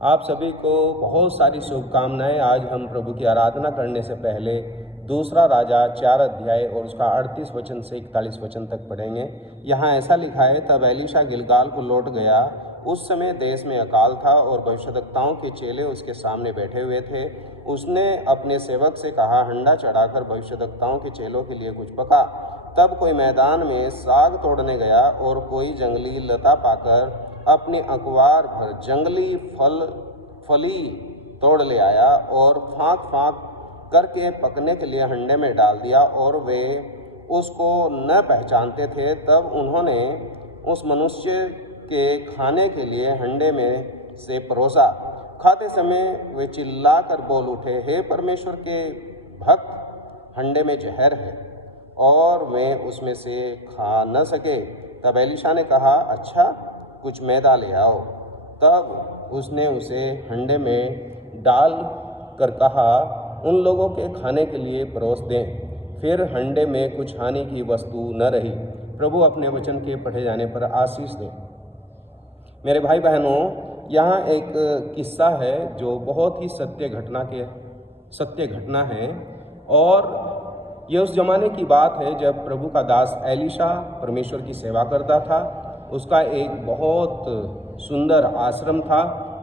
आप सभी को बहुत सारी शुभकामनाएं। आज हम प्रभु की आराधना करने से पहले दूसरा राजा 4 अध्याय और उसका 38 वचन से 41 वचन तक पढ़ेंगे। यहाँ ऐसा लिखा है, तब एलीशा गिलगाल को लौट गया। उस समय देश में अकाल था और भविष्यद्वक्ताओं के चेले उसके सामने बैठे हुए थे। उसने अपने सेवक से कहा, हंडा चढ़ाकर भविष्यद्वक्ताओं के चेलों के लिए कुछ पका। तब कोई मैदान में साग तोड़ने गया और कोई जंगली लता पाकर अपने अखबार भर जंगली फली तोड़ ले आया और फाँक फाँक करके पकने के लिए हंडे में डाल दिया, और वे उसको न पहचानते थे। तब उन्होंने उस मनुष्य के खाने के लिए हंडे में से परोसा। खाते समय वे चिल्ला कर बोल उठे, हे परमेश्वर के भक्त, हंडे में जहर है और वे उसमें से खा न सके। तब एलीशा ने कहा, अच्छा, कुछ मैदा ले आओ। तब उसने उसे हंडे में डाल कर कहा, उन लोगों के खाने के लिए परोस दें। फिर हंडे में कुछ हानि की वस्तु न रही। प्रभु अपने वचन के पढ़े जाने पर आशीष दें। मेरे भाई बहनों, यहाँ एक किस्सा है जो बहुत ही सत्य घटना है, और ये उस जमाने की बात है जब प्रभु का दास एलीशा परमेश्वर की सेवा करता था। उसका एक बहुत सुंदर आश्रम था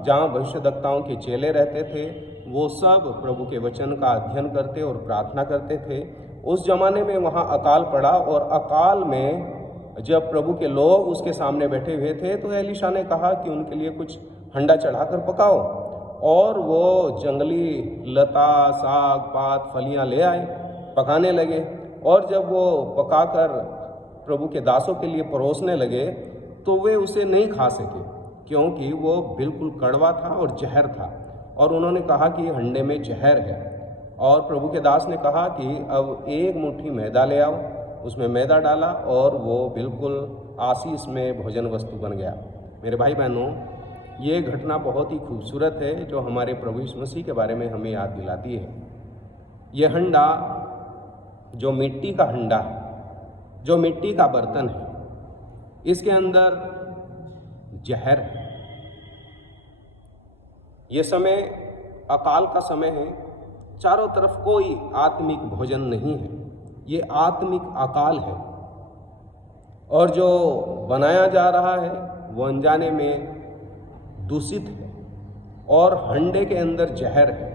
जहाँ भविष्यद्वक्ताओं के चेले रहते थे। वो सब प्रभु के वचन का अध्ययन करते और प्रार्थना करते थे। उस जमाने में वहाँ अकाल पड़ा, और अकाल में जब प्रभु के लोग उसके सामने बैठे हुए थे तो एलीशा ने कहा कि उनके लिए कुछ हंडा चढ़ाकर पकाओ। और वो जंगली लता, साग पात, फलियाँ ले आए, पकाने लगे। और जब वो पकाकर प्रभु के दासों के लिए परोसने लगे तो वे उसे नहीं खा सके, क्योंकि वो बिल्कुल कड़वा था और जहर था। और उन्होंने कहा कि हंडे में जहर है। और प्रभु के दास ने कहा कि अब एक मुट्ठी मैदा ले आओ। उसमें मैदा डाला और वो बिल्कुल आशीष में भोजन वस्तु बन गया। मेरे भाई बहनों, ये घटना बहुत ही खूबसूरत है जो हमारे प्रभु यीशु मसीह के बारे में हमें याद दिलाती है। ये हंडा जो मिट्टी का हंडा है, जो मिट्टी का बर्तन है, इसके अंदर जहर है। ये समय अकाल का समय है। चारों तरफ कोई आत्मिक भोजन नहीं है। ये आत्मिक अकाल है, और जो बनाया जा रहा है वो अनजाने में दूषित है, और हंडे के अंदर जहर है।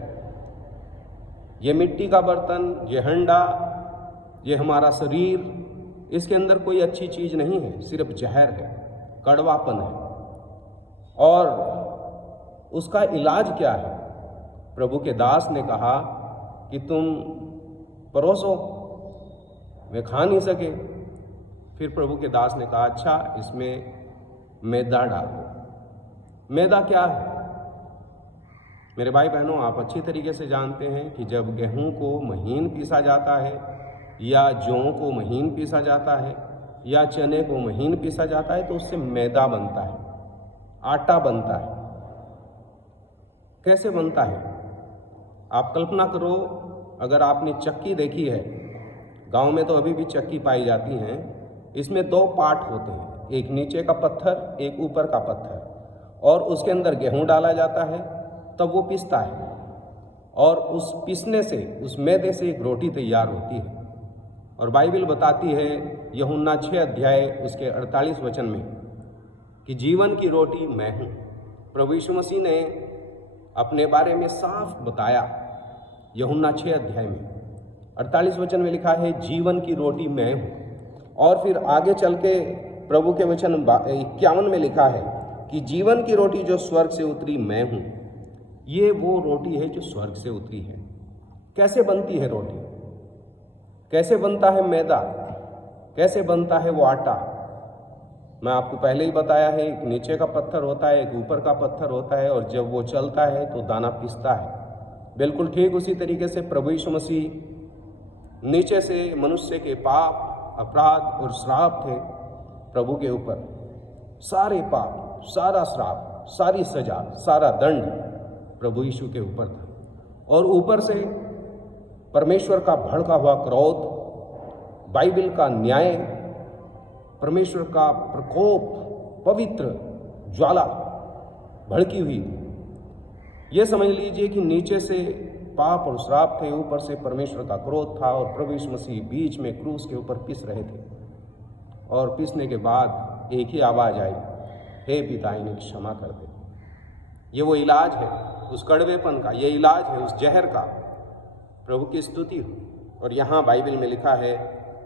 ये मिट्टी का बर्तन, ये हंडा, ये हमारा शरीर, इसके अंदर कोई अच्छी चीज़ नहीं है, सिर्फ जहर है, कड़वापन है। और उसका इलाज क्या है? प्रभु के दास ने कहा कि तुम परोसो। वे खा नहीं सके। फिर प्रभु के दास ने कहा, अच्छा, इसमें मैदा डाल दो। मैदा क्या है? मेरे भाई बहनों, आप अच्छी तरीके से जानते हैं कि जब गेहूं को महीन पीसा जाता है, या जौ को महीन पीसा जाता है, या चने को महीन पीसा जाता है, तो उससे मैदा बनता है, आटा बनता है। कैसे बनता है? आप कल्पना करो, अगर आपने चक्की देखी है, गांव में तो अभी भी चक्की पाई जाती हैं। इसमें 2 पार्ट होते हैं, एक नीचे का पत्थर, एक ऊपर का पत्थर, और उसके अंदर गेहूं डाला जाता है, तब वो पिसता है, और उस पिसने से, उस मैदे से एक रोटी तैयार होती है। और बाइबल बताती है, यूहन्ना 6 अध्याय उसके 48 वचन में, कि जीवन की रोटी मैं हूँ। प्रभु यीशु मसीह ने अपने बारे में साफ बताया। यूहन्ना 6 अध्याय में 48 वचन में लिखा है, जीवन की रोटी मैं हूँ। और फिर आगे चल के प्रभु के वचन 51 में लिखा है कि जीवन की रोटी जो स्वर्ग से उतरी मैं हूँ। ये वो रोटी है जो स्वर्ग से उतरी है। कैसे बनती है रोटी? कैसे बनता है मैदा? कैसे बनता है वो आटा? मैं आपको पहले ही बताया है, एक नीचे का पत्थर होता है, एक ऊपर का पत्थर होता है, और जब वो चलता है तो दाना पिसता है। बिल्कुल ठीक उसी तरीके से प्रभु यीशु मसीह नीचे से मनुष्य के पाप, अपराध और श्राप थे प्रभु के ऊपर। सारे पाप, सारा श्राप, सारी सजा, सारा दंड प्रभु यीशु के ऊपर था। और ऊपर से परमेश्वर का भड़का हुआ क्रोध, बाइबल का न्याय, परमेश्वर का प्रकोप, पवित्र ज्वाला भड़की हुई। ये समझ लीजिए कि नीचे से पाप और श्राप थे, ऊपर से परमेश्वर का क्रोध था और प्रभु यीशु मसीह बीच में क्रूस के ऊपर पिस रहे थे। और पिसने के बाद एक ही आवाज़ आई, हे पिता इन्हें क्षमा कर दे। ये वो इलाज है उस कड़वेपन का, ये इलाज है उस जहर का। प्रभु की स्तुति हो। और यहाँ बाइबल में लिखा है,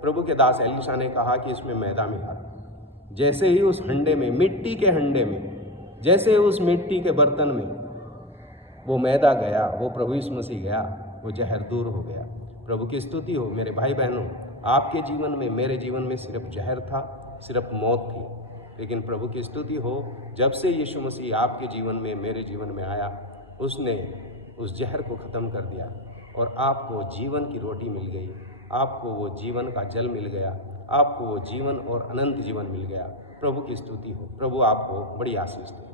प्रभु के दास एलीशा ने कहा कि इसमें मैदा मिला। जैसे ही उस हंडे में, मिट्टी के हंडे में, जैसे उस मिट्टी के बर्तन में वो मैदा गया, वो प्रभु यीशु मसीह गया, वो जहर दूर हो गया। प्रभु की स्तुति हो। मेरे भाई बहनों, आपके जीवन में, मेरे जीवन में सिर्फ जहर था, सिर्फ मौत थी, लेकिन प्रभु की स्तुति हो, जब से यीशु मसीह आपके जीवन में, मेरे जीवन में आया, उसने उस जहर को ख़त्म कर दिया और आपको जीवन की रोटी मिल गई, आपको वो जीवन का जल मिल गया, आपको वो जीवन और अनंत जीवन मिल गया। प्रभु की स्तुति हो। प्रभु आपको बड़ी आशीष दे।